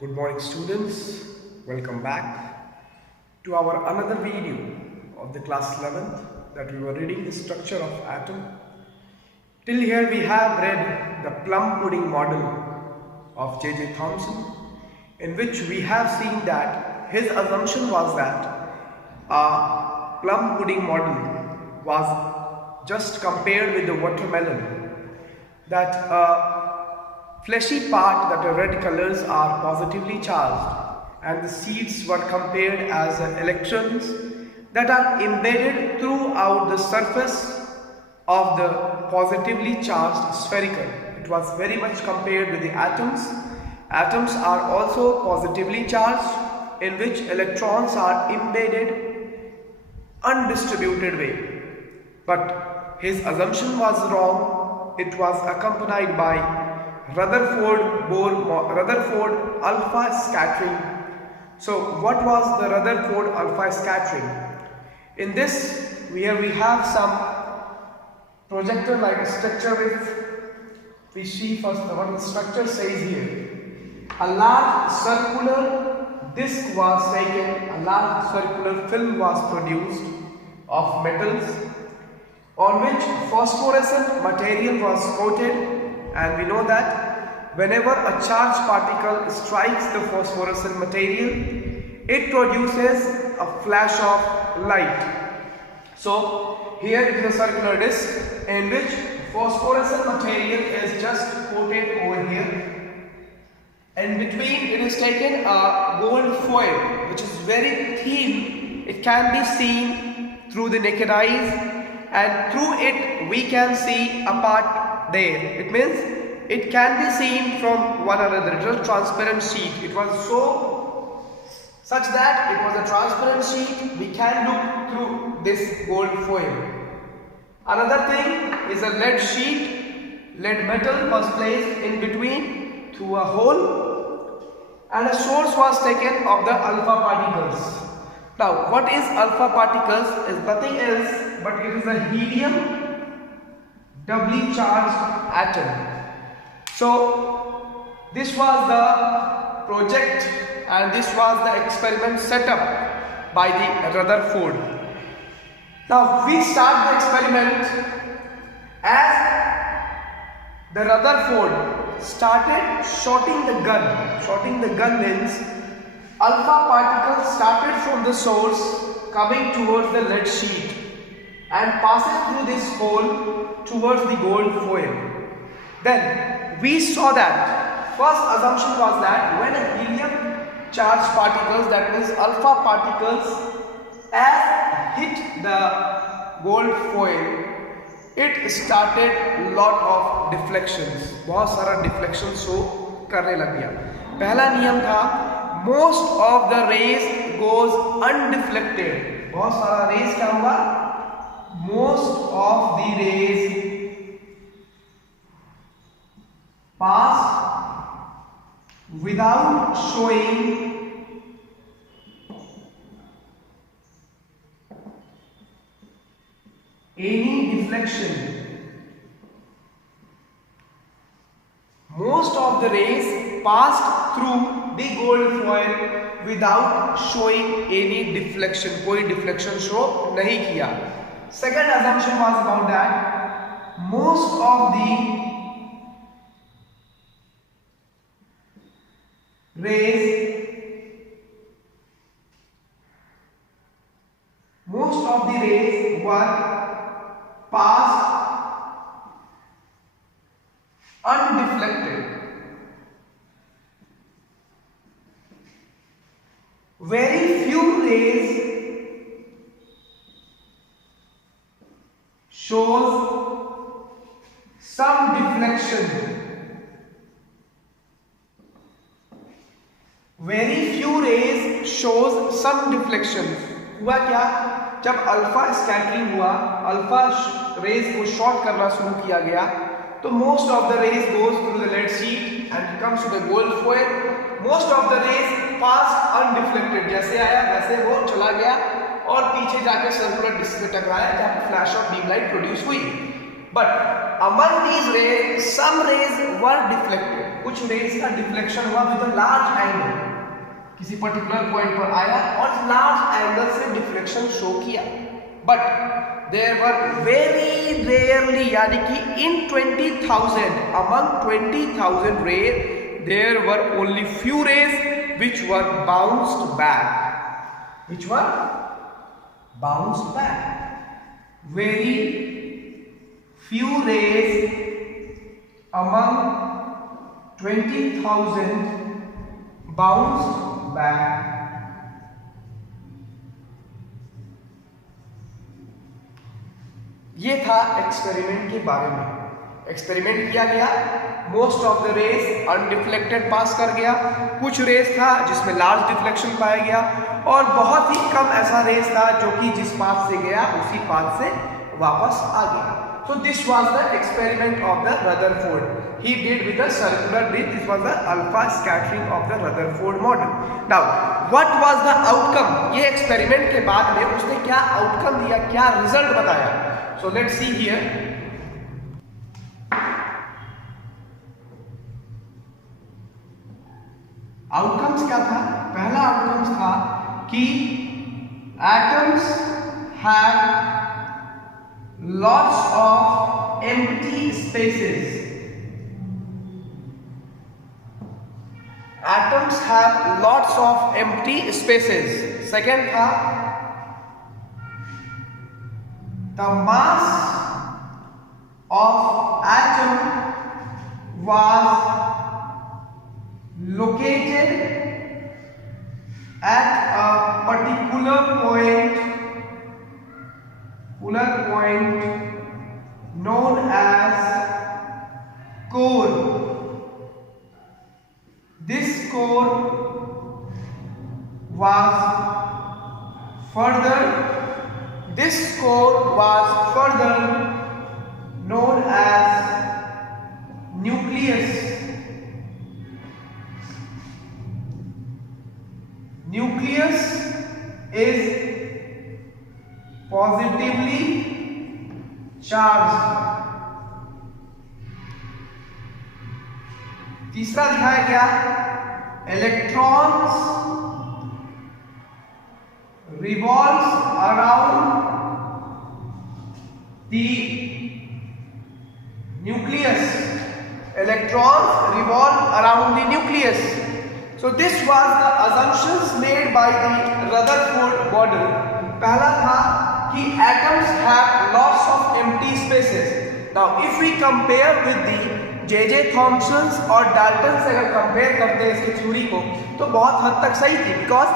Good morning students, welcome back to our another video of the class 11th that we were reading the structure of atom. Till here we have read the plum pudding model of J.J. Thomson, in which we have seen that his assumption was that a plum pudding model was just compared with the watermelon, that fleshy part that the red colors are positively charged and the seeds were compared as electrons that are embedded throughout the surface of the positively charged spherical. It was very much compared with the atoms. Atoms are also positively charged, in which electrons are embedded undistributed way. But his assumption was wrong. It was accompanied by Rutherford alpha scattering. So what was the Rutherford alpha scattering? In this, where we have some projector like structure with, we see first what the structure says here. A large circular disc was taken, a large circular film was produced of metals on which phosphorescent material was coated. And we know that whenever a charged particle strikes the phosphorescent material, it produces a flash of light. So here is a circular disc in which phosphorescent material is just coated over here. And between it is taken a gold foil which is very thin. It can be seen through the naked eyes, and through it we can see a part there. It means it can be seen from one another. It was a transparent sheet. It was such that it was a transparent sheet. We can look through this gold foil. Another thing is a lead sheet. Lead metal was placed in between through a hole, and a source was taken of the alpha particles. Now, what is alpha particles? Is nothing else but it is a helium doubly charged atom. So this was the project and this was the experiment set up by the Rutherford. Now we start the experiment as the Rutherford started shooting the gun. Shooting the gun means alpha particles started from the source coming towards the lead sheet and passing through this hole towards the gold foil. Then we saw that first assumption was that when a helium charged particles, that means alpha particles, as hit the gold foil, it started lot of deflections. बहुत सारा deflection show करने लग गया. पहला नियम था most of the rays goes undeflected. बहुत सारा rays क्या हुआ? Most of the rays passed without showing any deflection. Most of the rays passed through the gold foil without showing any deflection. कोई deflection show नहीं किया. Second assumption was about that most of the rays were passed undeflected. Very few rays shows some deflection. Very few rays shows some deflection. हुआ क्या? जब alpha scattering हुआ, alpha rays को short करना शुरू किया गया, तो most of the rays goes through the lead sheet and comes to the gold foil. Most of the rays pass undeflected, जैसे आया वैसे वो चला गया और पीछे जाके सर्कुलर डिस्क में टकराया जहां पर flash of beam light produce हुई. But among these rays some rays were deflected, कुछ रेज का डिफ्लेक्शन हुआ विद अ लार्ज एंगल, किसी पर्टिकुलर पॉइंट पर आया और लार्ज एंगल से डिफ्लेक्शन शो किया, but there were very rarely, यानी कि in 20,000 among 20,000 rays there were only few rays which were bounced back, very few rays among 20,000 bounced back. ये था एक्सपेरिमेंट के बारे में। एक्सपेरिमेंट किया गया, most of the rays undeflected pass कर गया, कुछ रेज था जिसमें लार्ज डिफ्लेक्शन पाया गया और बहुत ही कम ऐसा रेज था जो कि जिस पाथ से गया उसी पाथ से वापस आ गया। So this was the experiment of the Rutherford. He did with a circular disc. This was the alpha scattering of the Rutherford model. Now, what was the outcome? ये एक्सपेरिमेंट के बाद में उसने क्या आउटकम दिया, क्या रिजल्ट बताया? So let's see here. Outcomes क्या था? पहला आउटकम्स था कि atoms have lots of empty spaces. Atoms have lots of empty spaces. Second था the mass of atom was located at a particular point known as core. This core was further known as nucleus. Nucleus is positively charged. तीसरा दिखाया गया electrons revolves around the nucleus. Electrons revolve around the nucleus. So this was the assumptions made by the Rutherford model. पहला था कि atoms have lots of empty spaces. Now if we compare with the J.J. Thomson's और Dalton से अगर compare करते हैं इसकी theory को तो बहुत हद तक सही थी, बिकॉज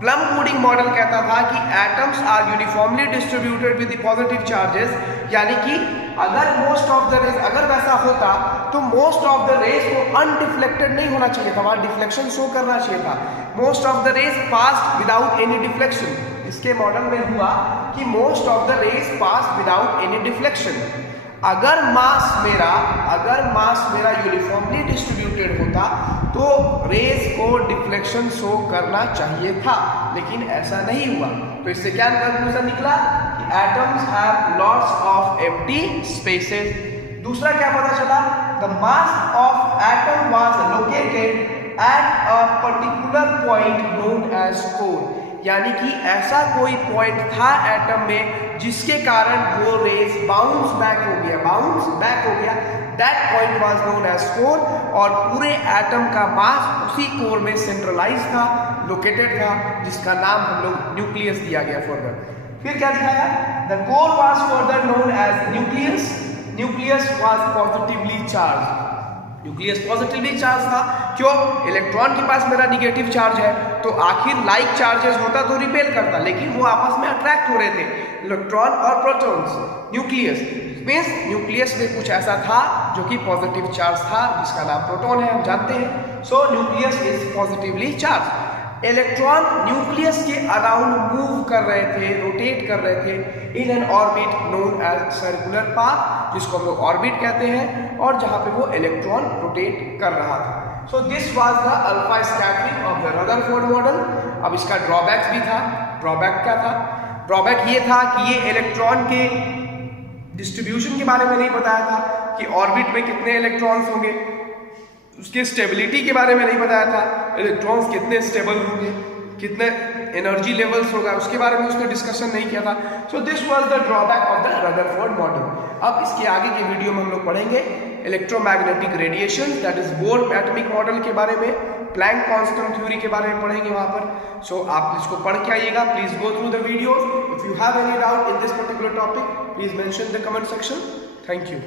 प्लम पुडिंग मॉडल कहता था कि atoms are uniformly distributed with the positive charges, यानी कि अगर मोस्ट ऑफ द रेज अगर वैसा होता तो मोस्ट ऑफ द रेज को अनडिफ्लेक्टेड नहीं होना चाहिए था, वहां डिफ्लेक्शन शो करना चाहिए था। Most of the rays passed without any deflection. इसके मॉडल में हुआ कि most of the rays passed without any deflection. अगर मास मेरा यूनिफॉर्मली डिस्ट्रीब्यूटेड होता तो रेज को डिफ्लेक्शन शो करना चाहिए था, लेकिन ऐसा नहीं हुआ। तो इससे क्या कंक्लूजन निकला कि atoms have lots of empty spaces. दूसरा क्या पता चला, the mass of atom was located at a particular point known as core, यानी कि ऐसा कोई पॉइंट था एटम में जिसके कारण वो रेज बाउंस बैक हो गया। That point was known as core, और पूरे एटम का मास उसी कोर में सेंट्रलाइज था, लोकेटेड था, जिसका नाम हम लोग न्यूक्लियस दिया गया फर्दर। फिर क्या दिखाया, the core was further known as nucleus. Nucleus was positively charge. Nucleus positively charge था, क्यों? इलेक्ट्रॉन के पास मेरा निगेटिव चार्ज है तो आखिर लाइक चार्जेस होता तो रिपेल करता, लेकिन वो आपस में अट्रैक्ट हो रहे थे, इलेक्ट्रॉन और प्रोटॉन्स। न्यूक्लियस मींस न्यूक्लियस में कुछ ऐसा था जो कि पॉजिटिव चार्ज था, जिसका नाम प्रोटॉन है, हम जानते हैं। So nucleus is positively charge. Electron nucleus के अराउंड मूव कर रहे थे, रोटेट कर रहे थे in an orbit known as circular path, जिसको हम लोग ऑर्बिट कहते हैं, और जहां पे वो इलेक्ट्रॉन रोटेट कर रहा था। So this was the alpha scattering of the Rutherford model. अब इसका ड्रॉबैक्स भी था। ड्रॉबैक क्या था? ड्रॉबैक ये था कि ये इलेक्ट्रॉन के डिस्ट्रीब्यूशन के बारे में नहीं बताया था कि ऑर्बिट में कितने इलेक्ट्रॉन्स होंगे, उसके स्टेबिलिटी के बारे में नहीं बताया था, इलेक्ट्रॉन्स कितने स्टेबल होंगे, कितने एनर्जी लेवल्स होगा, उसके बारे में उसने डिस्कशन नहीं किया था। So this was the drawback of the Rutherford model. अब इसके आगे के वीडियो में हम लोग पढ़ेंगे electromagnetic radiation, that is bore atomic model के बारे में, प्लैंक कांस्टेंट थ्योरी के बारे में पढ़ेंगे वहां पर। सो आप इसको पढ़ के आइएगा, please go through the videos. If you have any doubt in this particular topic, please mention the comment section. Thank you.